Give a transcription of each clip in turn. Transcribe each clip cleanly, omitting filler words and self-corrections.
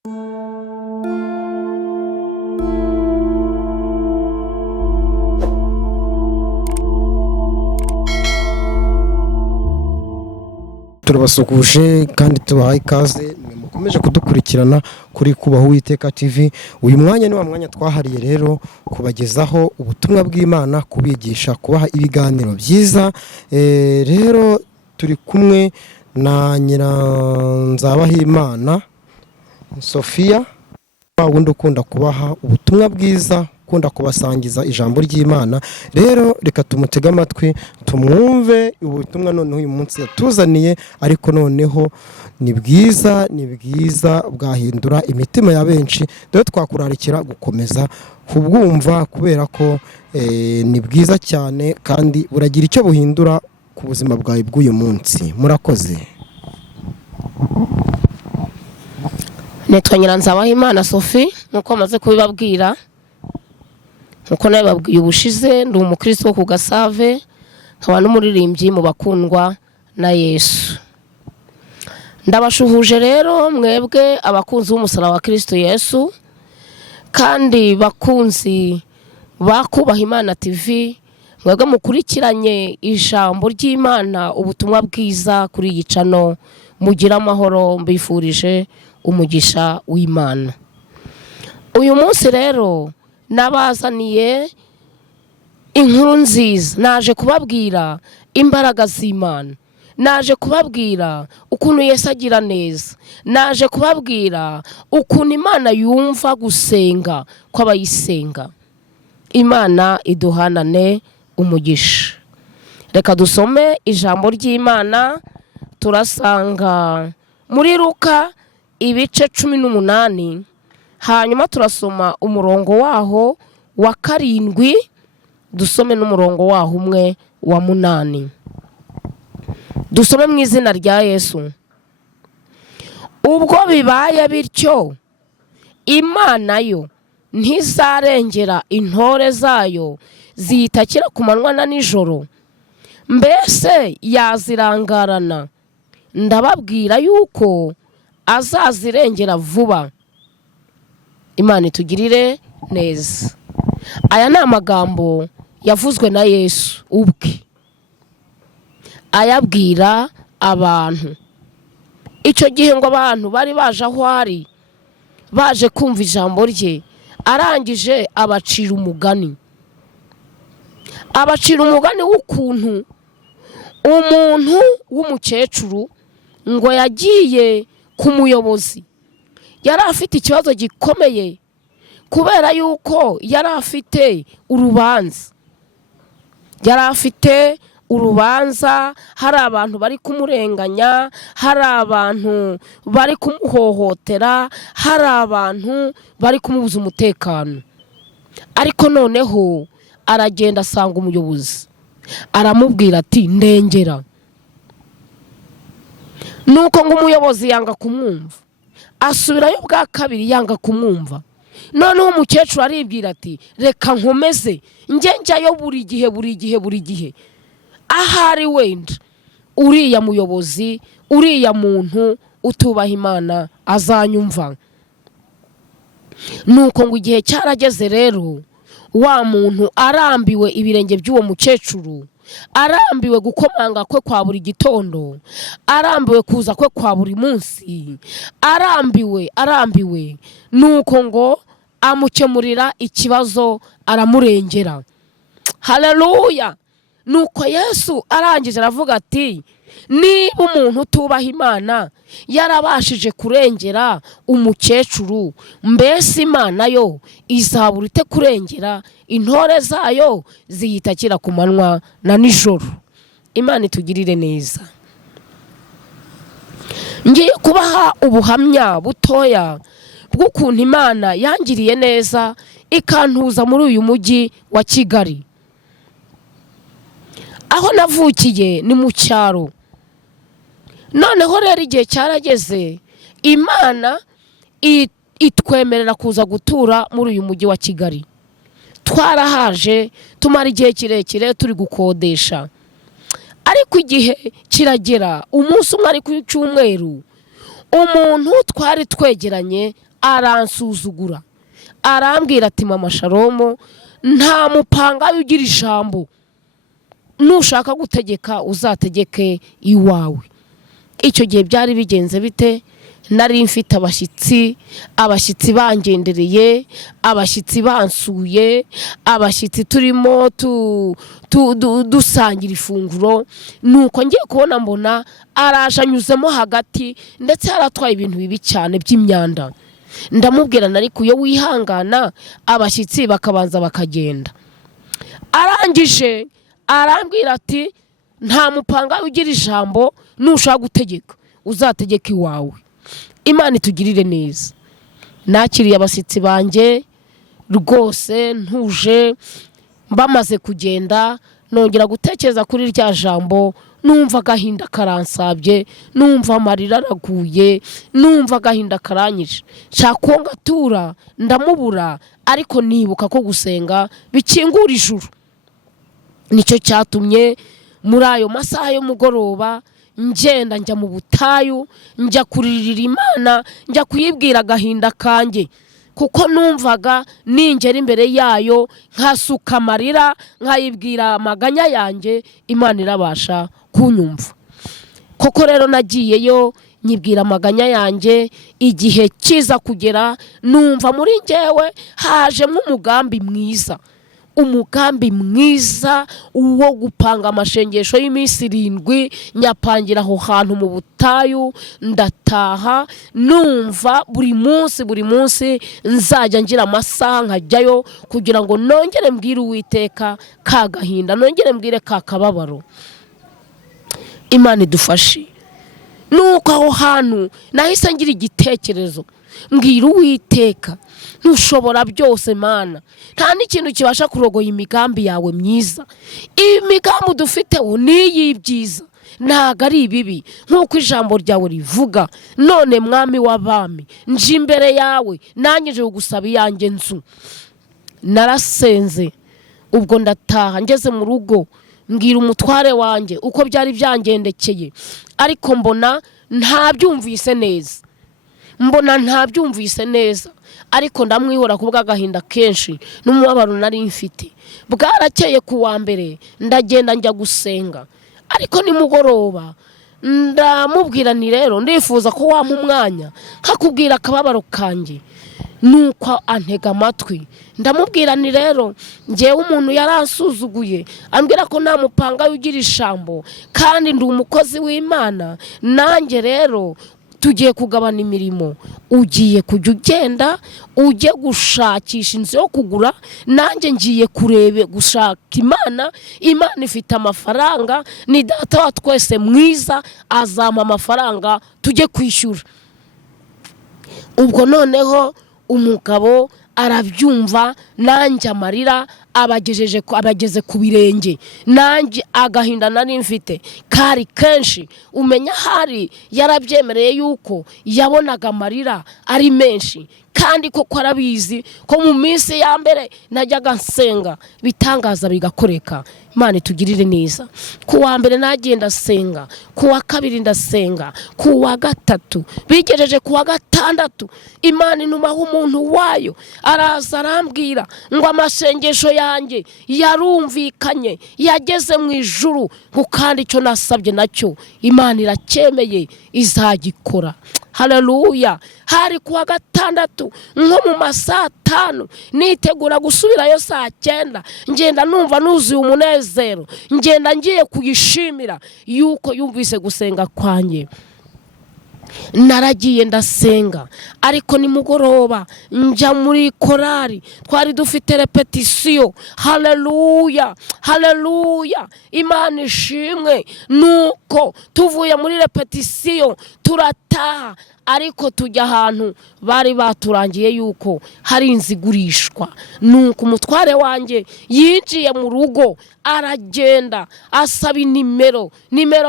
turabasukuje kandi tubahaye ikaze mukomeje kudukurikirana kuri Kubaho Uwiteka TV. Uyu mwanya ni wa mwanya twahariye rero kubagezaho ubutumwa bw'Imana, kubigisha, kubaha ibiganiro byiza. Rero turi kumwe na Nyiranzabahimana Sophia, wundi ukunda kubaha ubutumwa bwiza, ukunda kubasangiza ijambo ry'Imana. Rero reka tumutege amatwi tumwumve ubutumwa noneho uyu munsi yatuzaniye, ariko noneho ni bwiza bwahindura imitima ya benshi. Rero twakurarikira gukomeza kubwumva kubera ko ni bwiza cyane kandi buragira icyo buhindura ku buzima bwawe bw'uyu munsi. Murakoze. Nitwa Nyiranzabahimana Sophie, nkuko maze kubibabwira, nkuko nabibabwiye ubushize, ndi umukristo wo ku Gasave, nkaba n'umuririmbyi mu bakundwa na Yesu. Ndabashuhuje rero mwebwe abakunzi b'umusaraba wa Kristo Yesu, kandi bakunzi bakubaha Imana TV, mwebwe mukurikiranye ijambo ry'Imana, ubutumwa bwiza kuri iyi channel. Mugira amahoro, mbifurije umugisha w'Imana. Uyu munsi rero nabazaniye inkuru nziza, naje kubabwira imbaraga z'Imana, naje kubabwira ukuntu Yesu agira neza, naje kubabwira ukuntu Imana yumva gusenga kw'abayisenga. Imana iduhanane umugisha. Reka dusome ijambo ry'Imana, turasanga muri Luka ibice 18, hanyuma turasoma umurongo waho wa 7, dusome n'umurongo waho umwe wa 8. Dusome mu izina rya Yesu. Ubwo bibaye bityo, Imana yo ntizarengera intore zayo ziyitakira ku manywa na nijoro, mbese yazirangarana? Ndababwira yuko azazirengera vuba. Imana itugirire neza. Aya ni amagambo yavuzwe na Yesu ubwe, ayabwira abantu. Icyo gihe ngo abantu bari baje aho ari, baje kumva ijambo rye, arangije abacira umugani. Abacira umugani w'ukuntu umuntu w'umukecuru ngo yagiye ku muyobozi. Yari afite ikibazo gikomeye kubera yuko yari afite urubanza. Yari afite urubanza, hari abantu bari kumurenganya, hari abantu bari kumuhohotera, hari abantu bari kumubuza umutekano. Ariko noneho aragenda asanga umuyobozi, aramubwira ati ndengera. Nuko ngo umuyobozi yanga kumwumva, asubirayo bwa kabiri yanga kumwumva. Noneho umukecuru aribwira ati reka nkomeze njyayo buri gihe. Ahari wenda uriya muyobozi, uriya muntu utubaha Imana azanyumva. Nuko ngo igihe cyarageze rero, wa muntu arambiwe ibirenge by'uwo mukecuru, arambiwe gukomanga kwe kwa buri gitondo, arambiwe kuza kwe kwa buri munsi, arambiwe. Nuko ngo amukemurira ikibazo, aramurengera. Haleluya! Nuko Yesu arangije aravuga ati niba umuntu utubaha Imana yarabashije kurengera umukecuru, mbese Imana yo izabura ite kurengera intore zayo ziyitakira ku manywa na nijoro? Imana itugirire neza. Ngiye kubaha ubuhamya butoya bw'ukuntu Imana yangiriye neza ikantuza muri uyu mujyi wa Kigali. Aho navukiye ni mu cyaro. Noneho rero igihe cyarageze, Imana itwemerera kuza gutura muri uyu mujyi wa Kigali. Twarahaje tumara igihe kirekire turi gukodesha, ariko igihe kiragera, umunsi umwe ari ku cyumweru, umuntu twari twegeranye aransuzugura, arambwira ati mama Shalomo, nta mupanga ugira ijambo, nushaka gutegeka uzategeke iwawe. Icyo gihe byari bigenze bite? Nari mfite abashyitsi bangendereye, abashyitsi bansuye, abashyitsi turimo dusangira ifunguro, nuko ngiye kubona mbona araje anyuzemo hagati ndetse aratwaye ibintu bibi cyane by'imyanda. Ndamubwira ariko iyo wihangana abashyitsi bakabanza bakagenda. Arangije arambwira ati nta mupanga ugira ijambo, nushaka gutegeka uzategeka iwawe. Imana itugirire neza. Nakiriye abashyitsi banjye rwose ntuje, bamaze kugenda nongera gutekereza kuri rya jambo, numva agahinda karansabye, numva amarira araguye, numva agahinda karanyije, nshaka ngatura ndamubura, ariko nibuka ko gusenga bikingura ijuru. Nicyo cyatumye muri ayo masaha y'umugoroba ngenda njya mu butayu, njya kuririra Imana, njya kuyibwira agahinda kanjye, kuko numvaga ningera imbere yayo nkasuka amarira, nkayibwira amaganya yanjye, Imana irabasha kunyumva. Koko rero nagiyeyo nyibwira amaganya yanjye, igihe kiza kugera numva muri njyewe hajemo umugambi mwiza, umugambi mwiza wo gupanga amashengesho y'iminsi 7, nyapangira aho hantu mu butayu, ndataha numva buri munsi nzajya ngira amasaha nkajyayo kugira ngo nongere mbwire Uwiteka ka gahinda, nongere mbwire ka kababaro. Imana idufashe. Nuko aho hantu nahise ngira igitekerezo, mbwira Uwiteka, ntushobora byose Mana, nta n'ikintu kibasha kurogoya imigambi yawe myiza. Imigambi dufiteho ni y'ibyiza, ntago ari ibibi nk'uko ijambo ryawe rivuga. None mwami w'abami, nje imbere yawe, nanyeje kugusaba iyanjye nzu. Narasenze, ubwo ndataha ngeze mu rugo, mbwira umutware wanjye uko byari byangendekeye, ariko mbona ntabyumvise neza, ariko ndamwihora kubw'agahinda kenshi n'umubabaro nari mfite. Bwarakeye ku wa mbere ndagenda njya gusenga, ariko nimugoroba ndamubwira nti rero ndifuza ko wampa umwanya nkakubwira akababaro kanjye. Nuko antega amatwi, ndamubwira nti rero ngewe umuntu yaransuzuguye, ambwira ko nta mupanga ugira ijambo, kandi ndi umukozi w'Imana. Nanjye rero tugiye kugabana imirimo, ugiye kujya ugenda ujye gushakisha inzu yo kugura, nanjye ngiye kurebe gushaka Imana. Imana ifite amafaranga, ni data wa twese mwiza, azampa amafaranga tujye kwishyura. Ubwo noneho umugabo arabyumva, nanjye amarira abageze ku birenge, nanjye agahinda nari mfite kari kenshi. Umenya hari yarabyemereye yuko yabonaga amarira ari menshi, kandi koko arabizi ko mu minsi ya mbere najyaga nsenga bitangaza bigakoreka. Imana itugirire neza. Ku wa mbere nagenda senga, ku wa kabiri ndasenga, ku wa gatatu, bigejeje ku wa gatandatu Imana inumaho umuntu wayo, araza arambwira ngo amasengesho yanjye yarumvikanye, yageze mu ijuru, kandi icyo nasabye nacyo Imana iracyemeye, izagikora. Haleluya. Hari ku wa gatandatu nko mu masaa 5 nitegura gusubirayo saa 9, ngenda numva nuzuye umunezero, ngenda ngiye kuyishimira yuko yumvise gusenga kwanjye. Naragiye ndasenga, ariko nimugoroba njya muri korari, twari dufite repetition. Haleluya, haleluya, Imana ishimwe. Nuko tuvuye muri repetition turataha, ariko tujya ahantu bari baturangiye yuko hari inzigurishwa. Nuko umutware wanjye yinjiye mu rugo, aragenda asaba nimero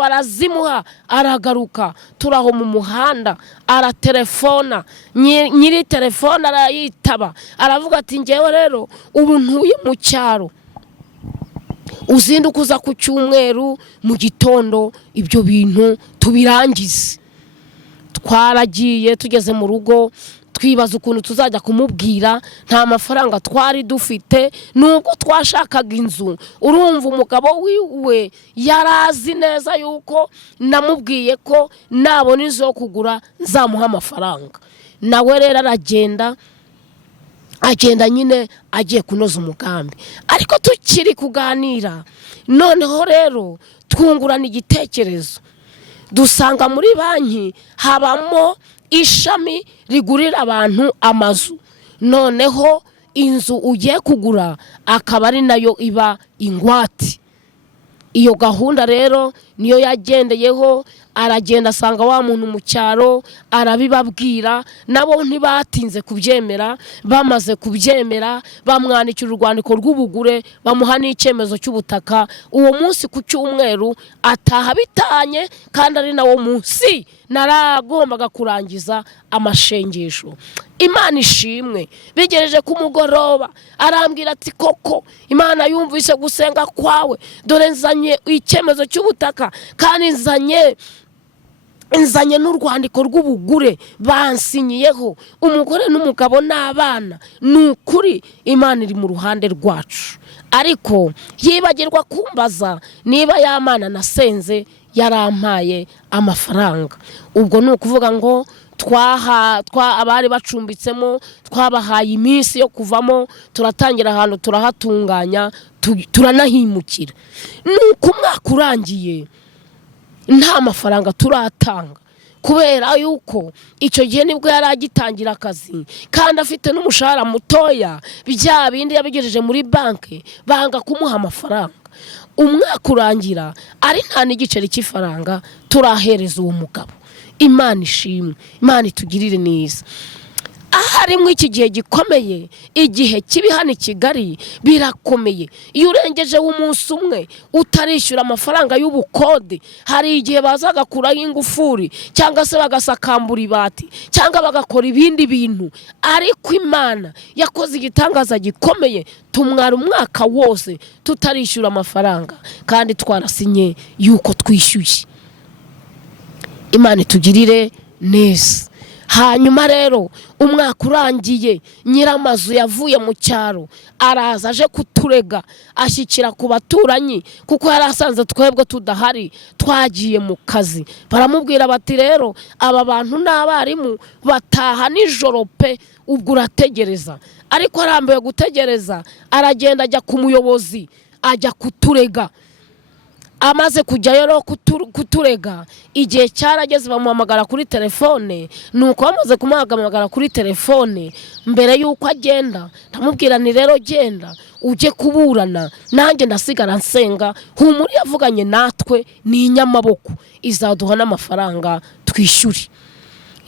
barazimuha, aragaruka. Turaho mu muhanda, aratelefona, nyiri telefone arayitaba, aravuga ati ngewe rero ubu ntuye mu cyaro, uzinduka uza ku cyumweru mu gitondo ibyo bintu tubirangize. twaragiye tugeze mu rugo twibaza ukuntu tuzajya kumubwira, nta mafaranga twari dufite, nubwo twashakaga inzu. Urumva umugabo wiwe yarazi neza yuko namubwiye ko nabona inzu yo kugura nzamuha amafaranga. Nawe rero agenda nyine agiye kunoza umugambi. Ariko tukiri kuganira, noneho rero twungurana igitekerezo, dusanga muri banki habamo ishami rigurira abantu amazu. Noneho inzu ugiye kugura akaba ari nayo iba ingwate. Iyo gahunda rero niyo yagendeyeho, aragenda asanga wa muntu mu cyaro, arabibabwira, nabo ntibatinze kubyemera. Bamaze kubyemera bamwandikira urwandiko rw'ubugure, bamuha n'icyemezo cy'ubutaka. Uwo munsi ku cyumweru ataha bitanye, kandi ari nawo munsi naragombaga kurangiza amashengesho. Imana ishimwe. Bigereje ku mugoroba arambwira ati koko Imana yumvise gusenga kwawe, dore nzanye icyemezo cy'ubutaka kandi nzanye n'urwandiko rw'ubugure bansinyiyeho, umugore n'umugabo n'abana. Nukuri Imana iri mu ruhande rwacu. Ariko yibagirwa kumbaza niba ya Mana nasenze yarampaye amafaranga. Ubwo ni ukuvuga ngo abari bacumbitsemo twabahaye iminsi yo kuvamo, turatangira ahantu turahatunganya, turanahimukira. Nuko umwaka urangiye nta mafaranga turatanga, kubera yuko icyo gihe nibwo yari agitangira akazi kandi afite n'umushahara mutoya. Bya bindi yabigejeje muri banki banga kumuha amafaranga. Umwaka urangira ari nta n'igiceri cy'ifaranga turahereza uwo mugabo. Imana ishimwe, Imana itugirire neza. Harimo iki gihe gikomeye, igihe kibi hano i Kigali birakomeye. Iyo urengeje umunsi umwe utarishyura amafaranga y'ubukode, hari igihe bazaga kuraho ingufuri cyangwa se bagasakambura ibati cyangwa bagakora ibindi bintu. Ariko Imana yakoze igitangaza gikomeye, tumwara umwaka wose tutarishyura amafaranga kandi twarasinye yuko twishyuye. Imana itugirire neza. Hanyuma rero umwaka urangiye, nyiramazu yavuye mu cyaro araza aje kuturega, ashyikira ku baturanyi kuko yari asanze twebwe tudahari, twagiye mu kazi. Baramubwira bati rero aba bantu n'abarimu bataha nijoro pe, ubwo urategereza. Ariko arambiwe gutegereza, aragenda ajya ku muyobozi ajya kuturega. Amaze kujyayo rero kuturega, igihe cyarageze bamuhamagara kuri telefone. Nuko bamaze kumuhamagara kuri telefone, mbere yuko agenda ndamubwira ni rero genda ujye kuburana, nanjye ndasigara nsenga. Humuri yavuganye natwe ni inyamaboko, izaduha n'amafaranga twishyure.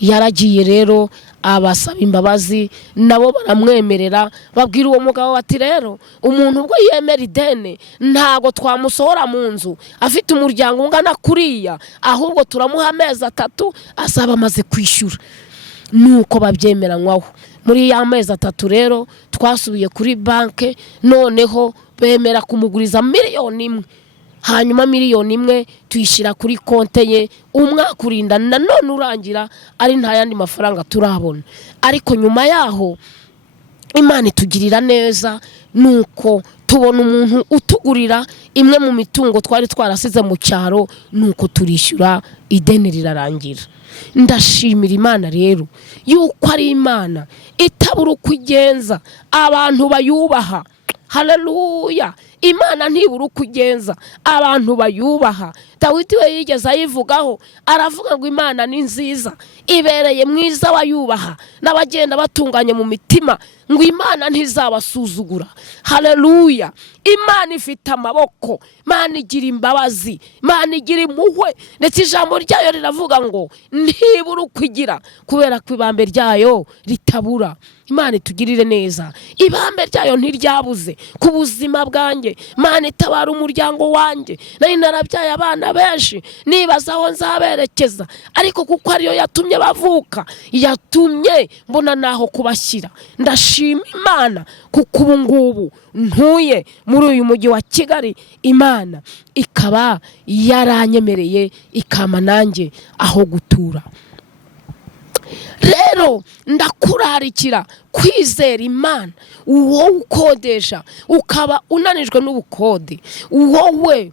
Yaragiye rero abasaba imbabazi, nabo baramwemerera. Babwira uwo mugabo bati rero umuntu ubwo yemera ideni ntago twamusohora mu nzu afite umuryango ungana kuriya, ahubwo turamuha amezi 3 asaba amaze kwishyura. Nuko babyemeranywaho. Muri ya mezi 3 rero twasubiye kuri banki, noneho bemera kumuguriza 1 miliyoni. Hanyuma 1 miliyoni tuyishyira kuri konte ye. Umwaka urinda nanone urangira ari nta yandi mafaranga turabona. Ariko nyuma yaho Imana itugirira neza, nuko tubona umuntu utugurira imwe mu mitungo twari twarasize mu cyaro, nuko turishyura ideni rirarangira. Ndashimira Imana rero yuko ari Imana itabura uko igenza abantu bayubaha. Haleluya. Imana ntibura uko igenza abantu bayubaha. Dawidi we yigeze ayivugaho, aravuga ngo Imana ni nziza, ibereye mwiza wayubaha, n'abagenda batunganye mu mitima, ngo Imana ntizabasuzugura. Haleluya. Imana ifite amaboko, Imana igira imbabazi, Imana igira impuhwe, ndetse ijambo ryayo riravuga ngo ntibura uko igira, kubera ko ibambe ryayo ritabura. Imana itugirire neza. Ibambe ryayo ntiryabuze ku buzima bwanjye. Imana itabara umuryango wanjye. Nari narabyaye abana benshi, nibaza aho nzaberekeza, ariko kuko ariyo yatumye bavuka, yatumye mbona naho kubashyira. Ndashima Imana kuko ubu ngubu ntuye muri uyu mujyi wa Kigali, Imana ikaba yaranyemereye ikama nanjye aho gutura. rero ndakurarikira kwizera Imana. Wowe ukodesha ukaba unanijwe n'ubukode, wowe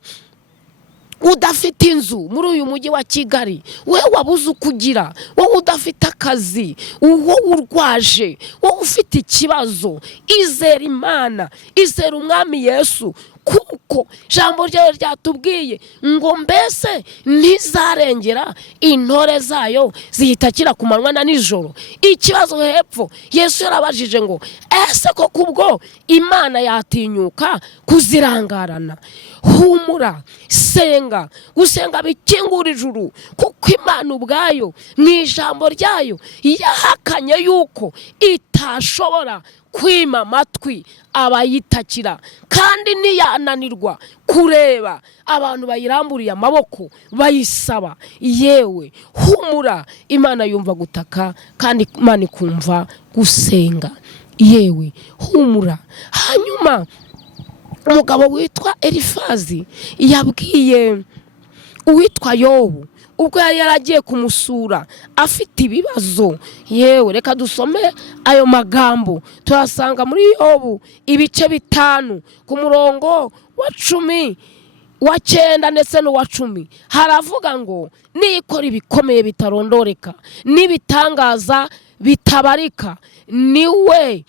udafite inzu muri uyu mujyi wa Kigali, wowe wabuze ukugira, wowe udafite akazi, wowe urwaje, wowe ufite ikibazo, izera Imana, izera Umwami Yesu, kuko ijambo ryawe ryatubwiye ngo mbese ntizarengera intore zayo zihitakira ku manywa na nijoro. Ikibazo hepfo Yesu yarabajije ngo ese ko kubwo Imana yatinyuka kuzirangarana? Humura, senga. Gusenga bikingura ijuru, kuko Imana ubwayo mu ijambo ryayo yahakanye yuko itashobora kwima amatwi abayitakira, kandi niyananirwa kureba abantu bayiramburiye amaboko bayisaba. Yewe humura, Imana yumva gutaka kandi Imana ikumva gusenga. Yewe humura. Hanyuma umugabo witwa Elifazi yabwiye uwitwa Yobu ubwo yari yaragiye kumusura afite ibibazo. Yewe reka dusome ayo magambo, turasanga muri Yobu ibice 5 ku murongo wa 10 wa 9 ndetse no wa 10. Haravuga ngo nikora ibikomeye bitarondoreka n'ibitangaza bitabarika, niwe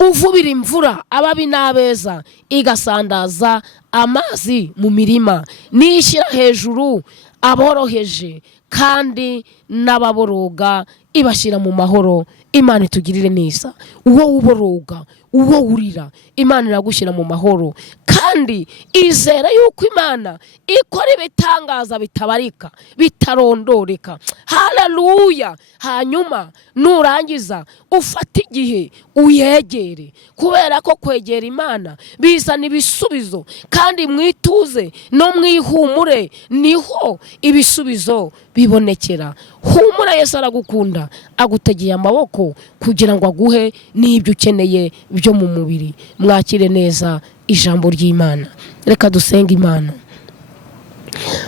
uvubira imvura ababi n'abeza, igasandaza amazi mu mirima, nishyira hejuru aboroheje kandi n'ababoroga ibashyira mu mahoro. Imana itugirire neza. Uwo uboroga, uwo urira, Imana iragushyira mu mahoro, kandi izera yuko Imana ikora ibitangaza bitabarika bitarondoreka. Haleluya. Hanyuma nurangiza ufata igihe uyegere, kubera ko kwegera Imana bizana ibisubizo, kandi mwituze no mwihumure niho ibisubizo bibonekera. Humura, Yesu aragukunda, agutegeye amaboko kugira ngo aguhe n'ibyo ukeneye byo mu mubiri. Mwakire neza ijambo ry'Imana. Reka dusenga Imana.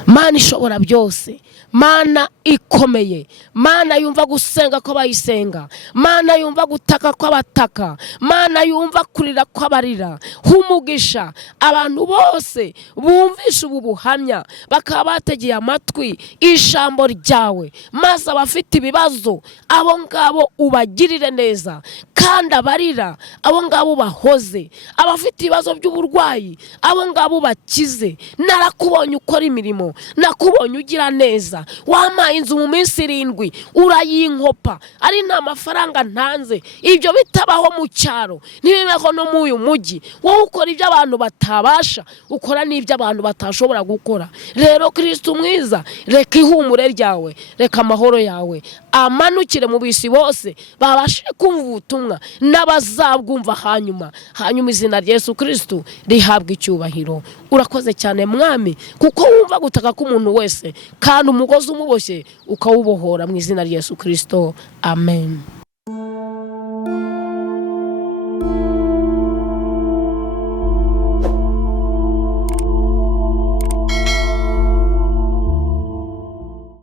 Mana ishobora byose, Mana ikomeye, Mana yumva gusenga kw'abayisenga, Mana yumva gutaka kw'abataka, Mana yumva kurira kw'abarira. Humugisha abantu bose bumvisha ubu buhamya, bakaba bategeye amatwi ijambo ryawe, maze abafite ibibazo abo ngabo ubagirire neza, kandi abarira abo ngabo bahoze, abafite ibibazo by'uburwayi abo ngabo bakize. Narakubonye ukora imirimo, nakubonye ugira neza, wampaye inzu mu minsi 7 urayinkopa ari nta mafaranga ntanze. Ibyo bitabaho mu cyaro, ntibibeho no mu uyu mujyi. Wowe ukora ibyo abantu batabasha, ukora n'ibyo abantu batashobora gukora. Rero Kristo mwiza, reka ihumure ryawe, reka amahoro yawe amanukire mu bisi bose babashe kumva ubutumwa n'abazabwumva hanyuma izina rya Yesu Kristo rihabwa icyubahiro. Urakoze cyane Mwami, kuko wumva gutaka k'umuntu wese, kandi umugozi umuboshye ukawubohora mu izina rya Yesu Kristo. Amen.